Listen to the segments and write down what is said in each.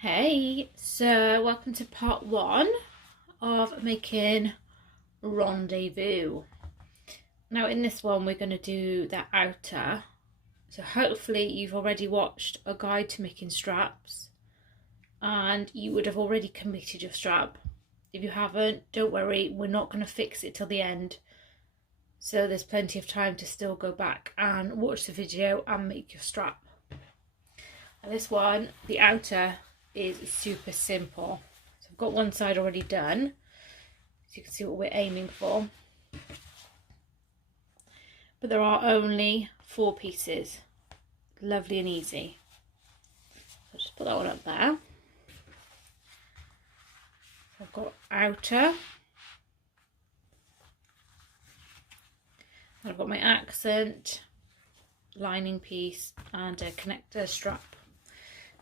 Hey, so welcome to part one of making Rendezvous. Now in this one we're going to do the outer, so hopefully you've already watched a guide to making straps and you would have already committed your strap. If you haven't, don't worry, we're not going to fix it till the end, so there's plenty of time to still go back and watch the video and make your strap. And this one, the outer, is super simple. So I've got one side already done, so you can see what we're aiming for. But there are only 4 pieces. Lovely and easy. So I'll just put that one up there. I've got outer. I've got my accent, lining piece and a connector strap.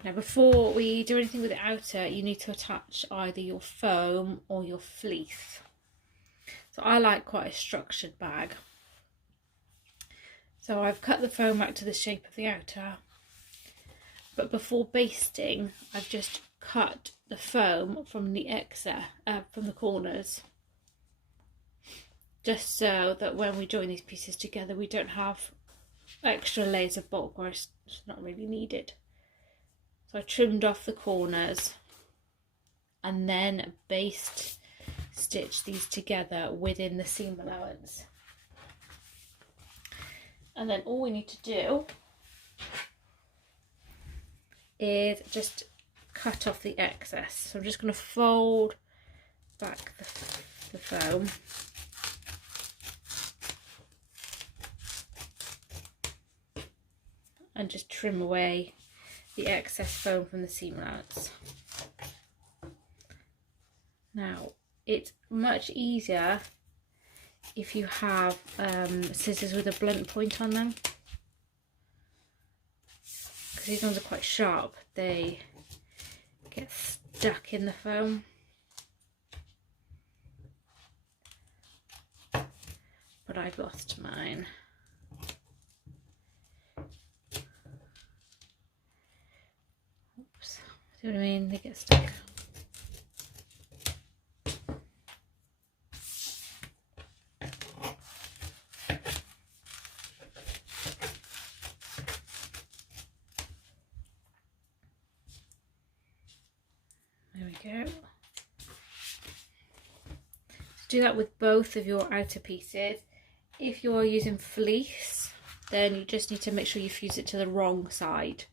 Now before we do anything with the outer, you need to attach either your foam or your fleece. So I like quite a structured bag. So I've cut the foam out to the shape of the outer, but before basting I've just cut the foam from the from the corners, just so that when we join these pieces together we don't have extra layers of bulk where it's not really needed. So I trimmed off the corners and then baste stitch these together within the seam allowance. And then all we need to do is just cut off the excess. So I'm just going to fold back the foam. And just trim away the excess foam from the seam allowance. Now it's much easier if you have scissors with a blunt point on them, because these ones are quite sharp, they get stuck in the foam. But I've lost mine. See what I mean? They get stuck. There we go. Do that with both of your outer pieces. If you are using fleece, then you just need to make sure you fuse it to the wrong side.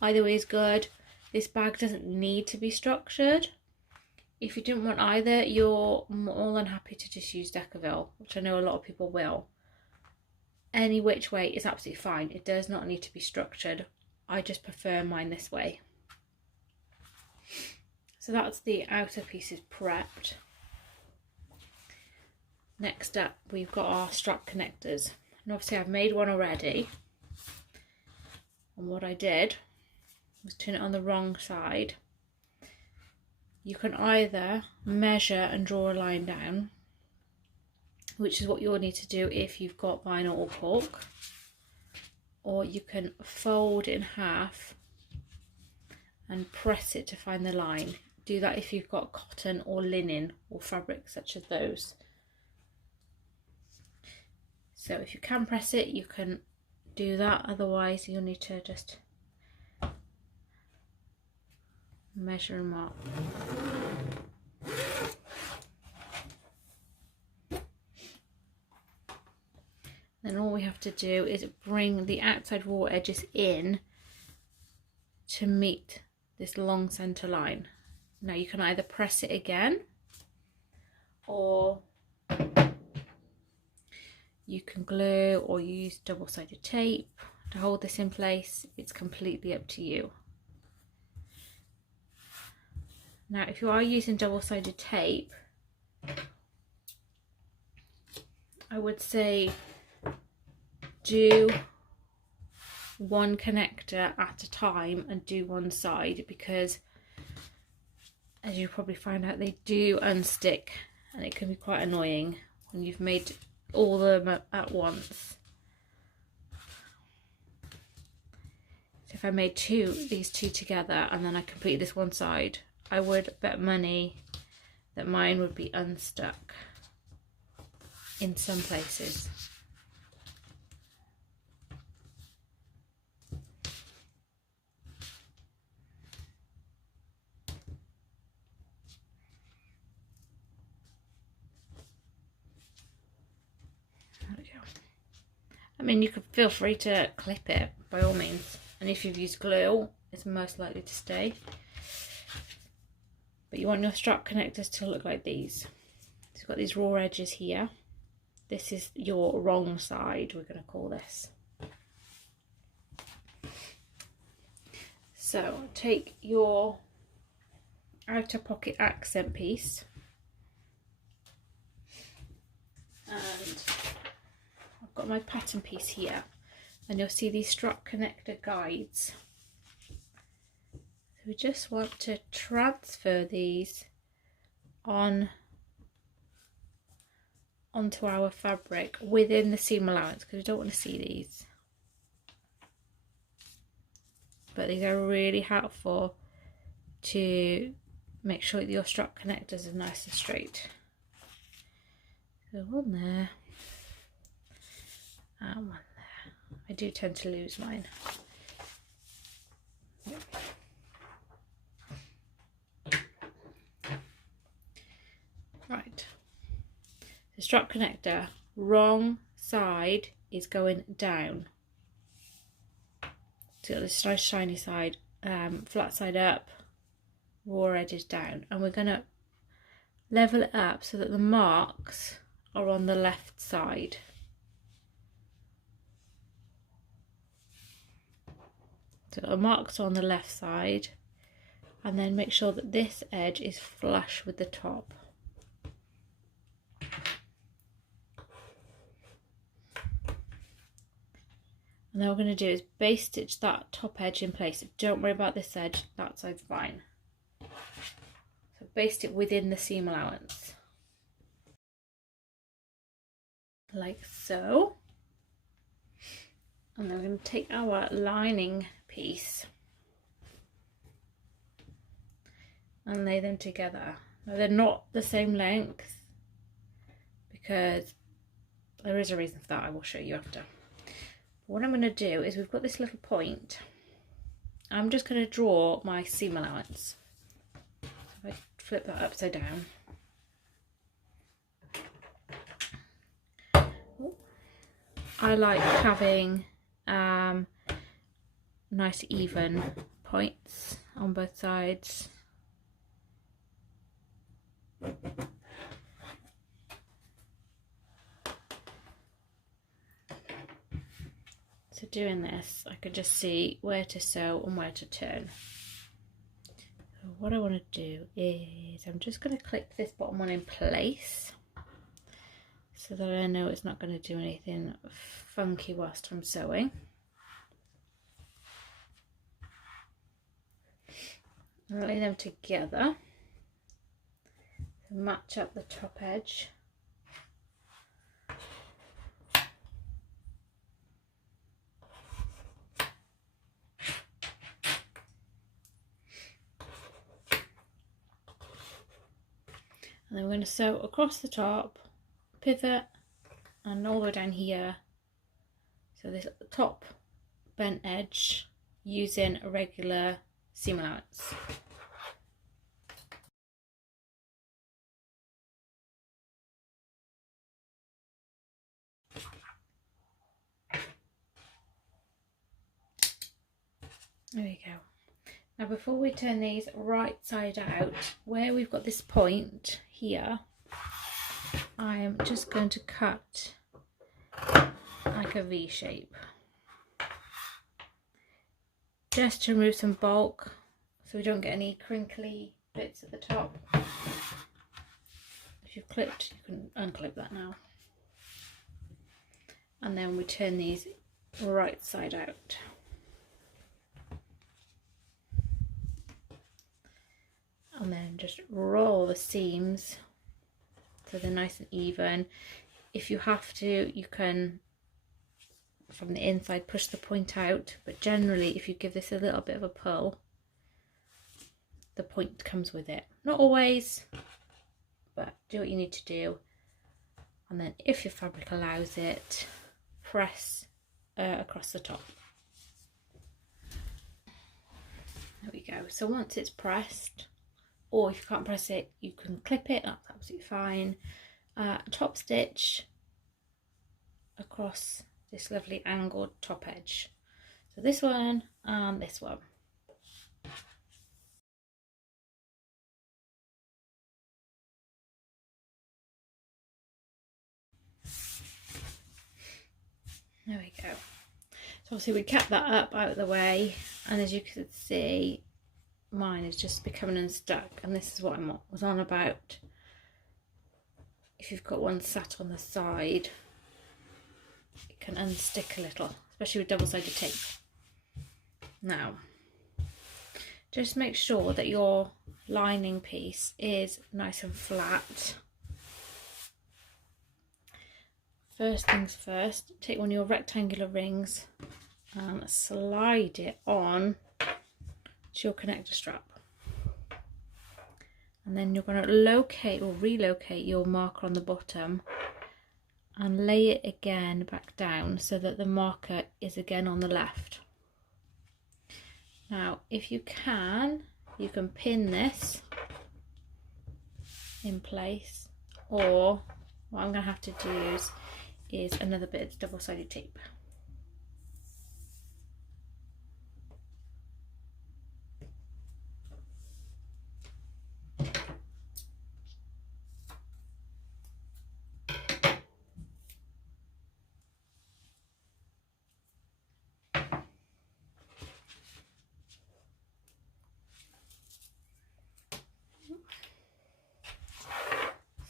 Either way is good. This bag doesn't need to be structured. If you don't want either, you're more than happy to just use Decaville, which I know a lot of people will. Any which way is absolutely fine. It does not need to be structured. I just prefer mine this way. So that's the outer pieces prepped. Next up, we've got our strap connectors. And obviously I've made one already. And what I did was turn it on the wrong side. You can either measure and draw a line down, which is what you'll need to do if you've got vinyl or cork, or you can fold it in half and press it to find the line. Do that if you've got cotton or linen or fabric such as those. So if you can press it, you can do that, otherwise you'll need to just measure and mark. Then all we have to do is bring the outside raw edges in to meet this long center line. Now you can either press it again, or you can glue or use double-sided tape to hold this in place. It's completely up to you. Now, if you are using double-sided tape, I would say do one connector at a time and do one side, because as you probably find out, they do unstick and it can be quite annoying when you've made all of them at once. So if I made these two together and then I completed this one side, I would bet money that mine would be unstuck in some places. There we go. I mean, you could feel free to clip it by all means, and if you've used glue, it's most likely to stay. But you want your strap connectors to look like these. So you've got these raw edges here. This is your wrong side, we're going to call this. So take your outer pocket accent piece and I've got my pattern piece here, and you'll see these strap connector guides. So we just want to transfer these onto our fabric within the seam allowance, because we don't want to see these. But these are really helpful to make sure that your strap connectors are nice and straight. So one there and one there. I do tend to lose mine. Right. The strap connector, wrong side is going down. So this nice shiny side, flat side up, raw edges down, and we're going to level it up so that the marks are on the left side. So the marks are on the left side, and then make sure that this edge is flush with the top. And then what we're going to do is base stitch that top edge in place. Don't worry about this edge, that side's fine. So baste it within the seam allowance. Like so. And then we're going to take our lining piece and lay them together. Now they're not the same length because there is a reason for that, I will show you after. What I'm going to do is, we've got this little point. I'm just going to draw my seam allowance. So if I flip that upside down. I like having nice even points on both sides. So doing this, I can just see where to sew and where to turn. So what I want to do is, I'm just going to clip this bottom one in place so that I know it's not going to do anything funky whilst I'm sewing. And lay them together to match up the top edge. And then we're going to sew across the top, pivot, and all the way down here. So this top bent edge using a regular seam allowance. There we go. Now before we turn these right side out, where we've got this point here, I am just going to cut like a V shape, just to remove some bulk so we don't get any crinkly bits at the top. If you've clipped, you can unclip that now. And then we turn these right side out. And then just roll the seams so they're nice and even. If you have to, you can from the inside, push the point out, but generally if you give this a little bit of a pull, the point comes with it. Not always, but do what you need to do. And then if your fabric allows it, press across the top. There we go. So once it's pressed, or if you can't press it, you can clip it, that's absolutely fine. Top stitch across this lovely angled top edge. So this one and this one. There we go. So obviously we kept that up out of the way, and as you can see, mine is just becoming unstuck, and this is what I was on about. If you've got one sat on the side, it can unstick a little, especially with double-sided tape. Now, just make sure that your lining piece is nice and flat. First things first, take one of your rectangular rings and slide it on to your connector strap. And then you're going to locate or relocate your marker on the bottom and lay it again back down so that the marker is again on the left. Now, if you can pin this in place, or what I'm going to have to do is another bit of double-sided tape.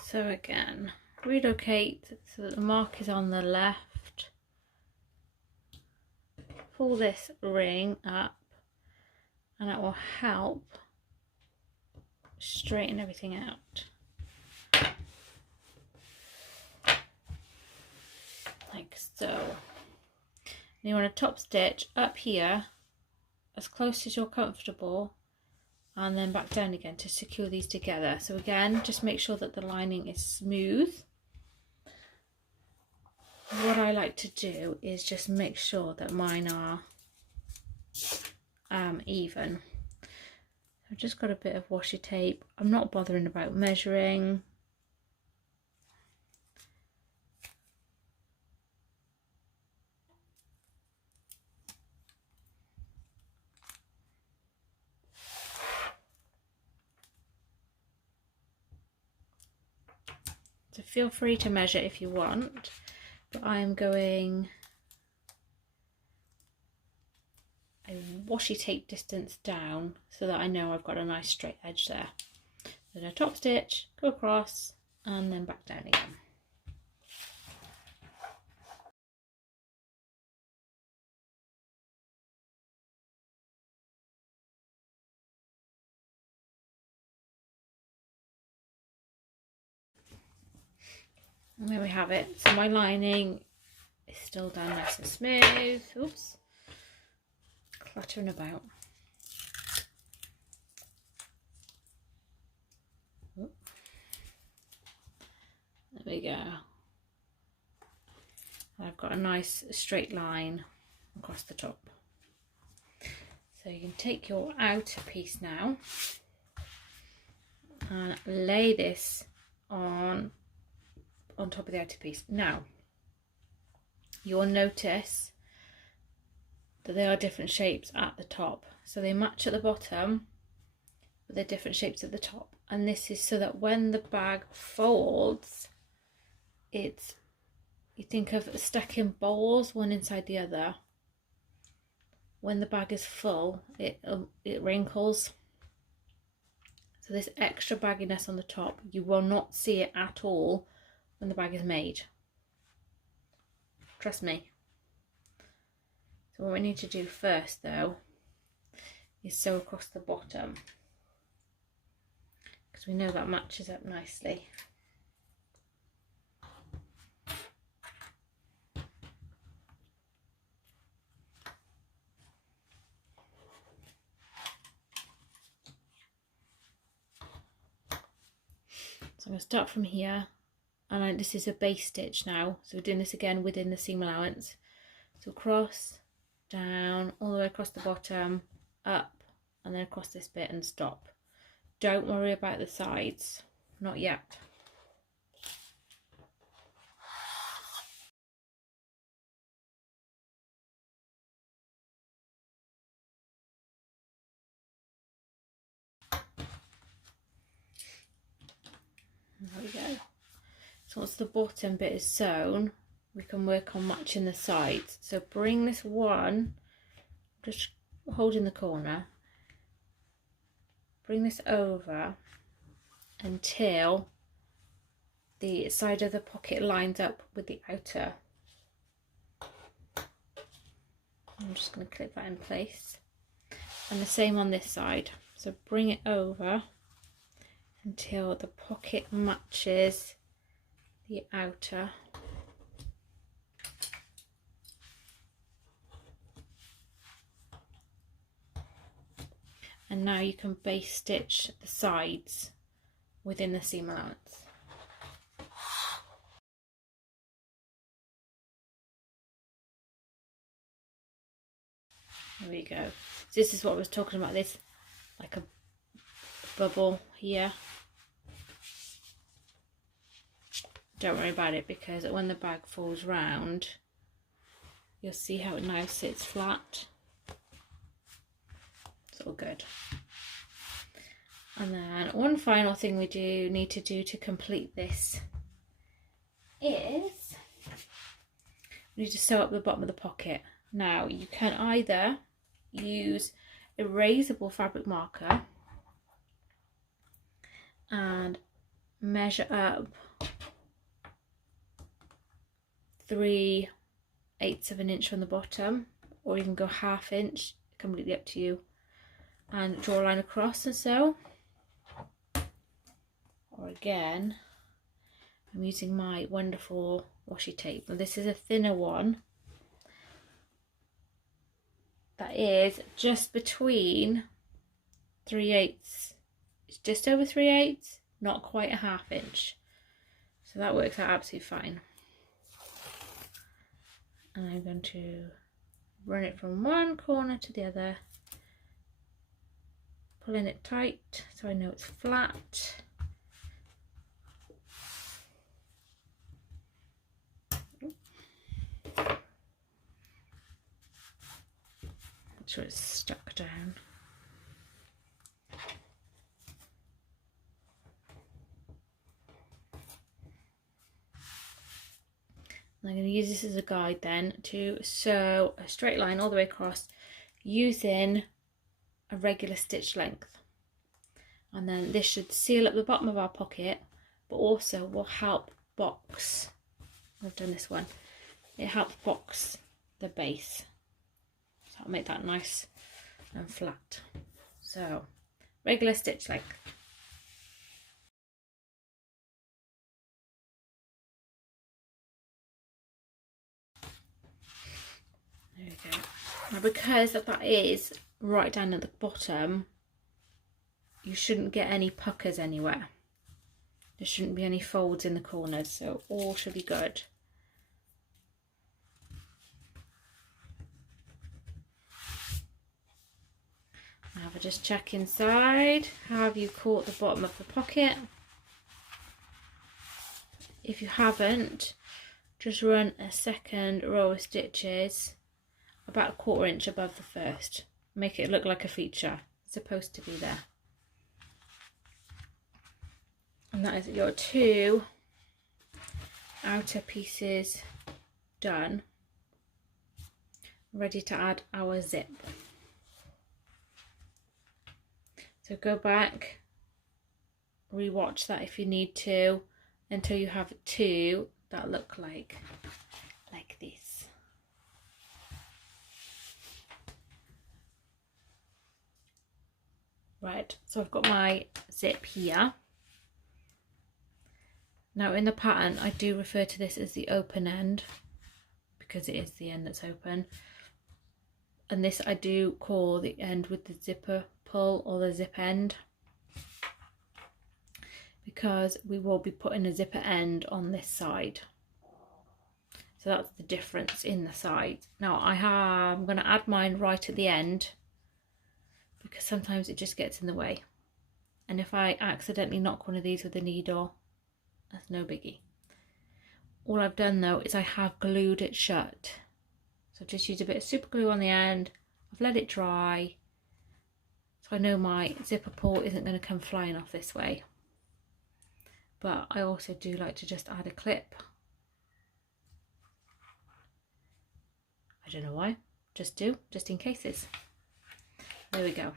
So again, relocate so that the mark is on the left. Pull this ring up and that will help straighten everything out. Like so. And you want to top stitch up here as close as you're comfortable, and then back down again to secure these together. So again, just make sure that the lining is smooth. What I like to do is just make sure that mine are even. I've just got a bit of washi tape. I'm not bothering about measuring. So feel free to measure if you want, but I'm going a washi tape distance down so that I know I've got a nice straight edge there. Then a top stitch, go across, and then back down again. And there we have it. So my lining is still down nice and smooth. Oops, cluttering about. There we go. I've got a nice straight line across the top. So you can take your outer piece now and lay this on top of the outer piece. Now you'll notice that they are different shapes at the top, so they match at the bottom but they're different shapes at the top, and this is so that when the bag folds, you think of stacking bowls one inside the other. When the bag is full, it wrinkles. So this extra bagginess on the top, you will not see it at all when the bag is made. Trust me. So what we need to do first though is sew across the bottom, because we know that matches up nicely. I'm going to start from here, and this is a base stitch now, so we're doing this again within the seam allowance. So across, down, all the way across the bottom, up, and then across this bit and stop. Don't worry about the sides, not yet. There we go. So once the bottom bit is sewn, we can work on matching the sides. So bring this one, just holding the corner, bring this over until the side of the pocket lines up with the outer. I'm just going to clip that in place. And the same on this side. So bring it over until the pocket matches the outer. And now you can base stitch the sides within the seam allowance. There we go. So this is what I was talking about, this like a bubble here. Don't worry about it, because when the bag falls round, you'll see how it now sits flat. It's all good. And then one final thing we need to do to complete this is we need to sew up the bottom of the pocket. Now you can either use erasable fabric marker and measure up 3/8 of an inch from the bottom, or even go 1/2 inch, completely up to you, and draw a line across and sew. Or again, I'm using my wonderful washi tape. Now this is a thinner one that is just between 3/8, it's just over 3/8, not quite 1/2 inch. So that works out absolutely fine. And I'm going to run it from one corner to the other, pulling it tight so I know it's flat. Make sure it's stuck down. And I'm going to use this as a guide then to sew a straight line all the way across using a regular stitch length. And then this should seal up the bottom of our pocket, but also will help box. I've done this one. It helps box the base. So I'll make that nice and flat. So regular stitch length. There we go. Now because that is right down at the bottom, you shouldn't get any puckers anywhere. There shouldn't be any folds in the corners, so all should be good. Now if I just check inside, have you caught the bottom of the pocket? If you haven't, just run a second row of stitches about 1/4 inch above the first. Make it look like a feature. It's supposed to be there. And that is your 2 outer pieces done, ready to add our zip. So go back, re-watch that if you need to, until you have 2 that look like this. Right, so I've got my zip here. Now in the pattern I do refer to this as the open end because it is the end that's open, and this I do call the end with the zipper pull or the zip end, because we will be putting a zipper end on this side. So that's the difference in the sides. Now I'm going to add mine right at the end because sometimes it just gets in the way. And if I accidentally knock one of these with a needle, that's no biggie. All I've done though is I have glued it shut. So I've just used a bit of super glue on the end. I've let it dry. So I know my zipper pull isn't going to come flying off this way. But I also do like to just add a clip. I don't know why, just in cases. There we go.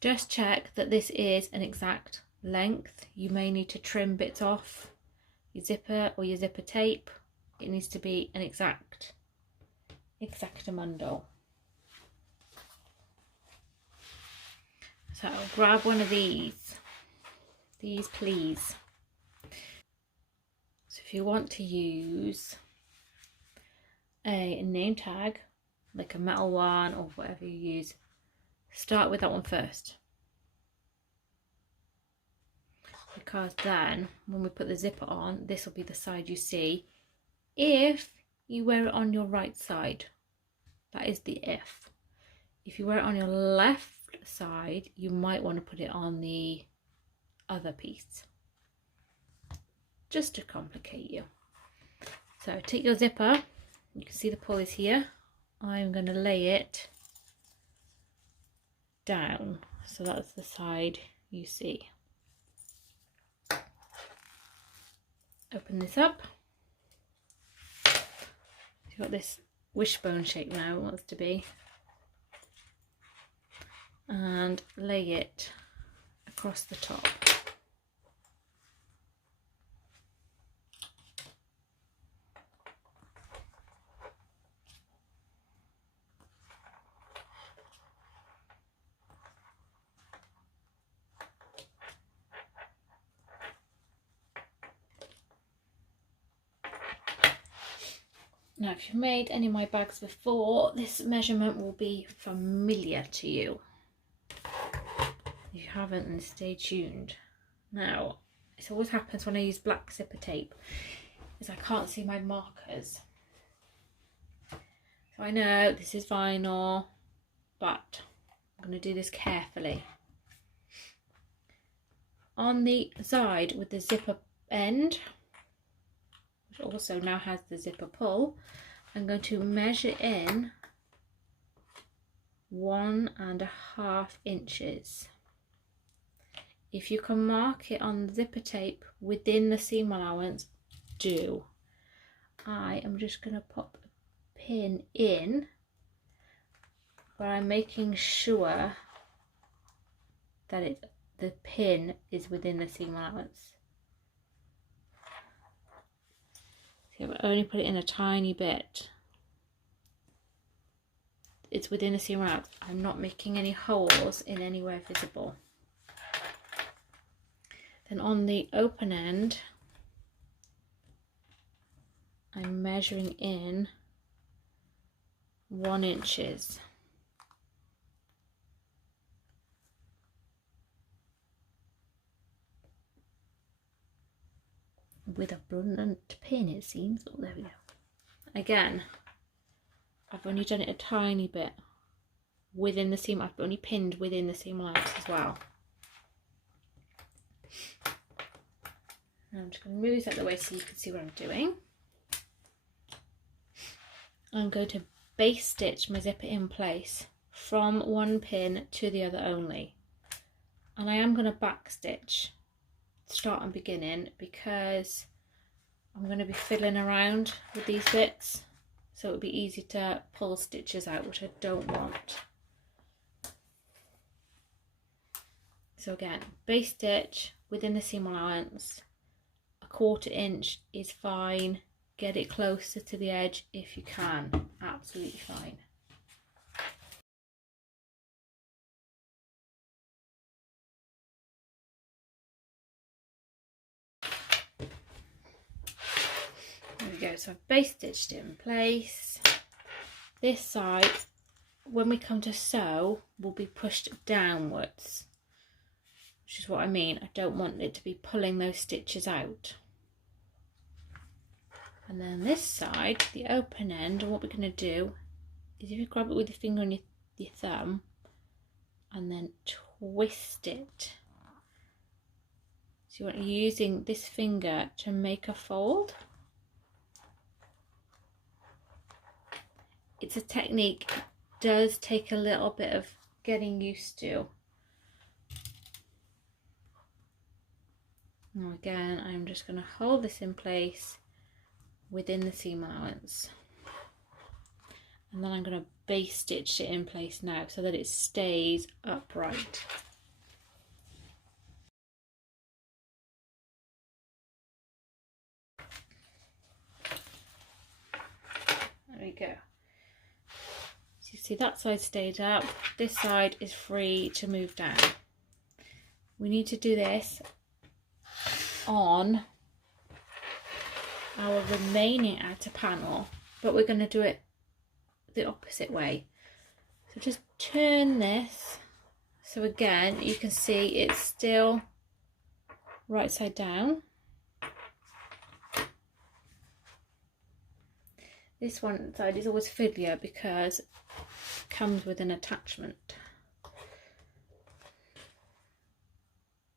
Just check that this is an exact length. You may need to trim bits off your zipper or your zipper tape. It needs to be an exactamundo. So grab one of these please. So if you want to use a name tag, like a metal one or whatever you use, start with that one first. Because then when we put the zipper on, this will be the side you see if you wear it on your right side. That is the if. If you wear it on your left side, you might want to put it on the other piece, just to complicate you. So take your zipper, you can see the pull is here. I'm going to lay it down, so that's the side you see. Open this up. You've got this wishbone shape now, it wants to be, and lay it across the top. Now, if you've made any of my bags before, this measurement will be familiar to you. If you haven't, then stay tuned. Now, this always happens when I use black zipper tape, is I can't see my markers. So I know this is vinyl, but I'm going to do this carefully. On the side with the zipper end, which also now has the zipper pull, I'm going to measure in 1.5 inches. If you can mark it on the zipper tape within the seam allowance, do. I am just going to pop a pin in where I'm making sure that the pin is within the seam allowance. See, I've only put it in a tiny bit. It's within the seam allowance. I'm not making any holes in anywhere visible. Then on the open end, I'm measuring in 1 inches. With a blunt pin, it seems. Oh, there we go. Again, I've only done it a tiny bit within the seam. I've only pinned within the seam allowance as well. I'm just going to move this out of the way so you can see what I'm doing. I'm going to base stitch my zipper in place from one pin to the other only. And I am going to back stitch, start and beginning, because I'm going to be fiddling around with these bits, so it would be easy to pull stitches out, which I don't want. So again, base stitch within the seam allowance, 1/4 inch is fine. Get it closer to the edge if you can, absolutely fine. There we go, so I've base stitched it in place. This side, when we come to sew, will be pushed downwards, which is what I mean. I don't want it to be pulling those stitches out. And then this side, the open end, what we're going to do is if you grab it with your finger and your thumb and then twist it. So you want to using this finger to make a fold. It's a technique, it does take a little bit of getting used to. Now again, I'm just going to hold this in place within the seam allowance. And then I'm going to base stitch it in place now so that it stays upright. There we go. So you see that side stayed up, this side is free to move down. We need to do this on our remaining outer panel, but we're going to do it the opposite way. So just turn this, so again you can see it's still right side down. This one side is always fiddlier because it comes with an attachment.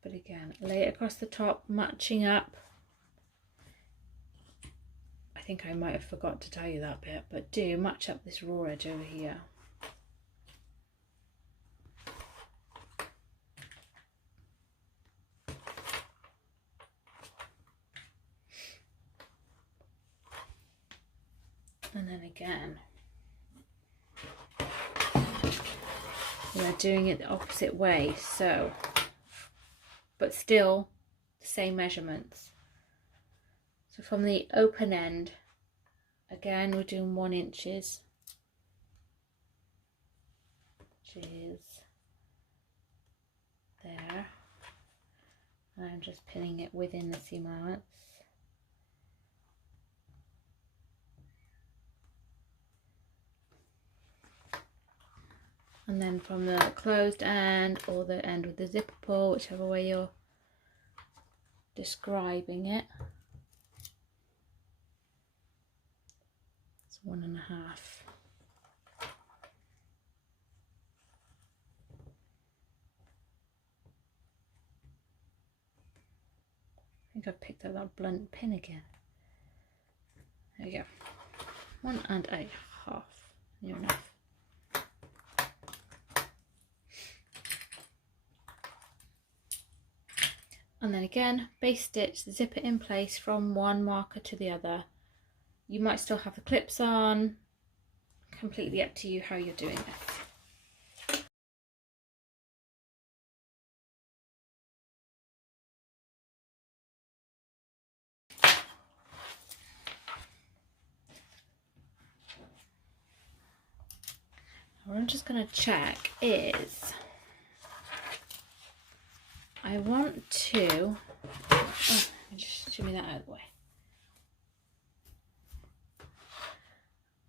But again, lay it across the top, matching up. I think I might have forgot to tell you that bit, but do match up this raw edge over here. And then again, we're doing it the opposite way, so, but still the same measurements. So from the open end, again we're doing 1 inches, which is there, and I'm just pinning it within the seam allowance. And then from the closed end or the end with the zipper pull, whichever way you're describing it, it's 1.5. I think I've picked up that blunt pin again. There we go. 1.5. Near enough. And then again, base stitch, zip it in place from one marker to the other. You might still have the clips on, completely up to you how you're doing this. What I'm just going to check is, I want to, just shimmy that out of the way.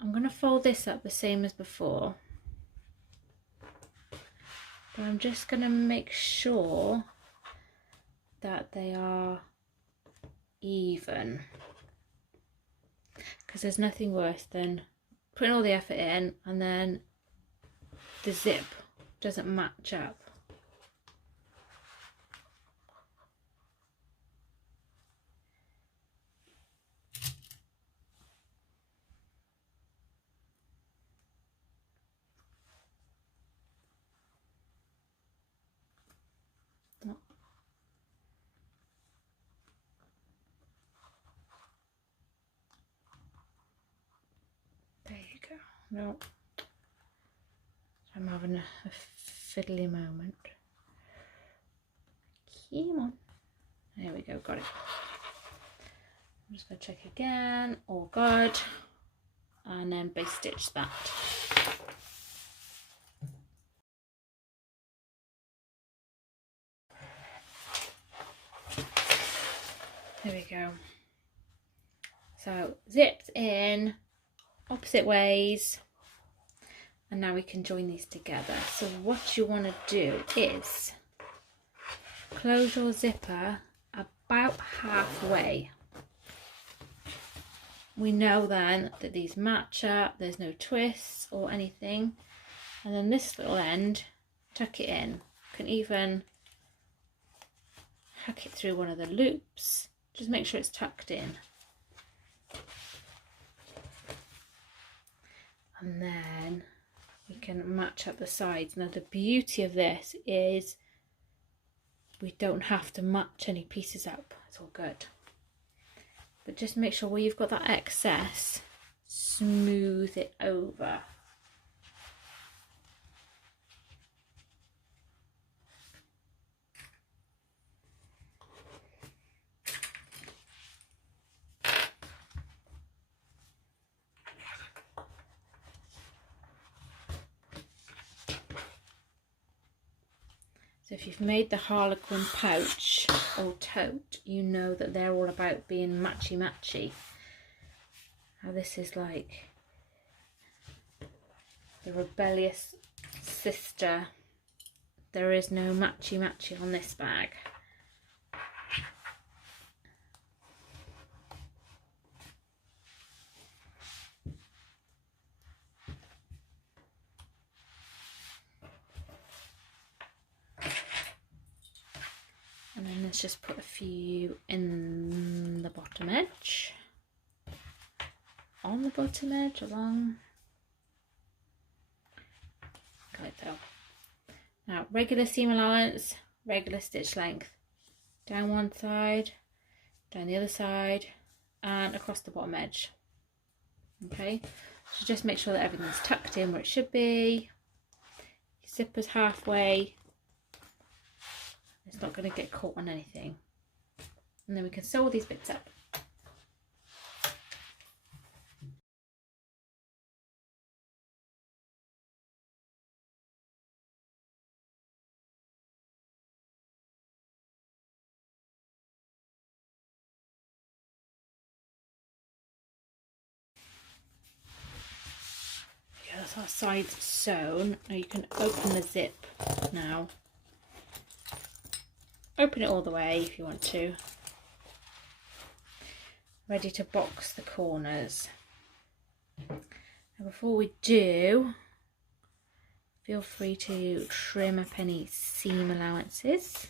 I'm going to fold this up the same as before, but I'm just going to make sure that they are even, because there's nothing worse than putting all the effort in and then the zip doesn't match up. There you go. No, I'm having a fiddly moment. Come on. There we go, got it. I'm just going to check again, all good, and then base stitch that. There we go. So zipped in opposite ways, and now we can join these together. So what you want to do is close your zipper about halfway. We know then that these match up, there's no twists or anything. And then this little end, tuck it in. You can even hack it through one of the loops. Just make sure it's tucked in. And then we can match up the sides. Now the beauty of this is we don't have to match any pieces up. It's all good. But just make sure where you've got that excess, smooth it over. So if you've made the Harlequin pouch or tote, you know that they're all about being matchy-matchy. Now this is like the rebellious sister. There is no matchy-matchy on this bag. And then let's just put a few in the bottom edge, on the bottom edge, along, like so. Now regular seam allowance, regular stitch length, down one side, down the other side, and across the bottom edge. Okay, so just make sure that everything's tucked in where it should be. Your zipper's halfway. It's not going to get caught on anything. And then we can sew all these bits up. Yeah, that's our sides sewn. Now you can open the zip now. Open it all the way if you want to. Ready to box the corners. Now before we do, feel free to trim up any seam allowances.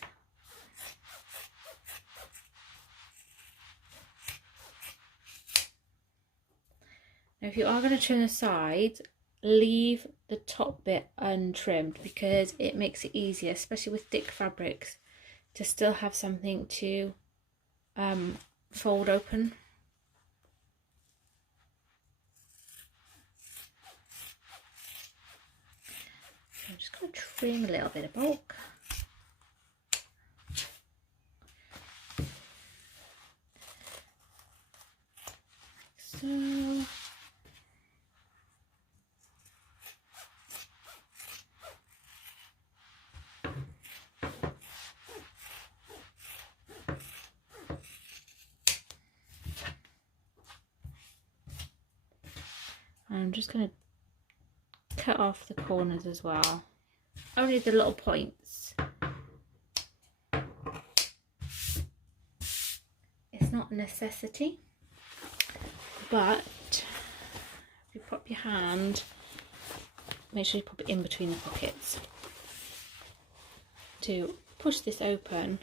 Now if you are going to trim the sides, leave the top bit untrimmed because it makes it easier, especially with thick fabrics, to still have something to fold open. So I'm just going to trim a little bit of bulk. Like so. I'm just going to cut off the corners as well, only the little points. It's not a necessity, but if you pop your hand, make sure you pop it in between the pockets to push this open.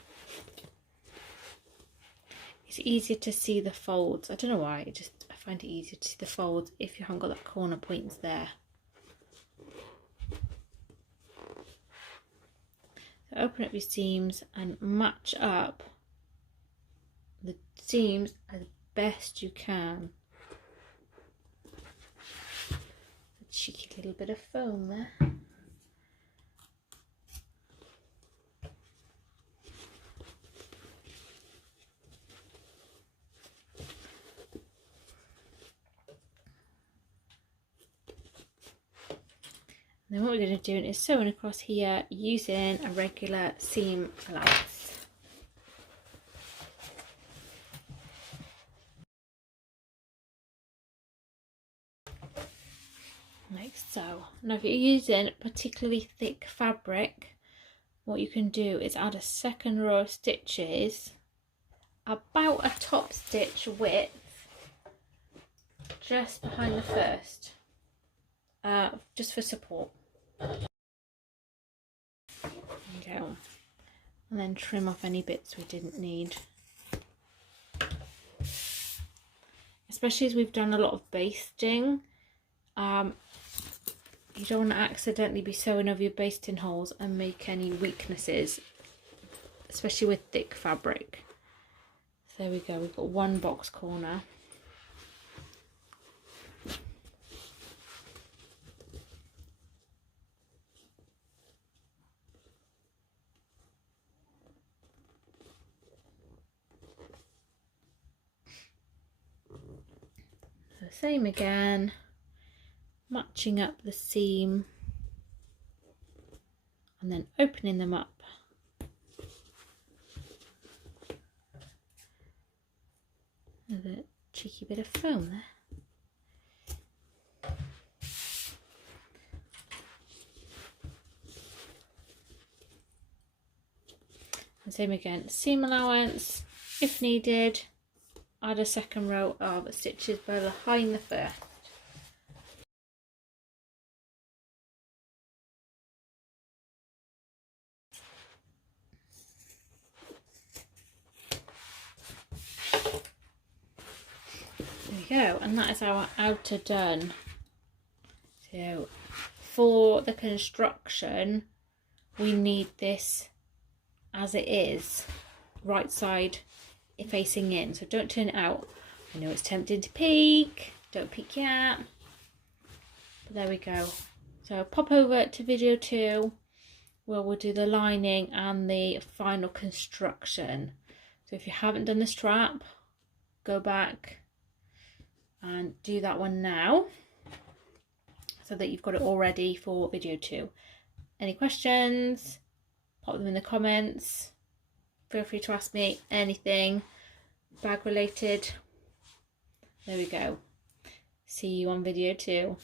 It's easier to see the folds. I don't know why, I find it easier to see the folds if you haven't got that corner points there. So open up your seams and match up the seams as best you can. A cheeky little bit of foam there. Then what we're going to do is sewing across here using a regular seam allowance. Like so. Now if you're using particularly thick fabric, what you can do is add a second row of stitches about a top stitch width just behind the first, just for support. There you go. And then trim off any bits we didn't need. Especially as we've done a lot of basting, you don't want to accidentally be sewing over your basting holes and make any weaknesses, especially with thick fabric. So there we go, we've got one box corner. So same again, matching up the seam and then opening them up. There's a cheeky bit of foam there. And same again, seam allowance, if needed, add a second row of stitches behind the first. There we go, and that is our outer done. So for the construction, we need this as it is, right side facing in, so don't turn it out. I know it's tempting to peek, don't peek yet, but there we go. So pop over to video 2 where we'll do the lining and the final construction. So if you haven't done the strap, go back and do that one now so that you've got it all ready for video 2. Any questions, pop them in the comments. Feel free to ask me anything bag related. There we go. See you on video 2.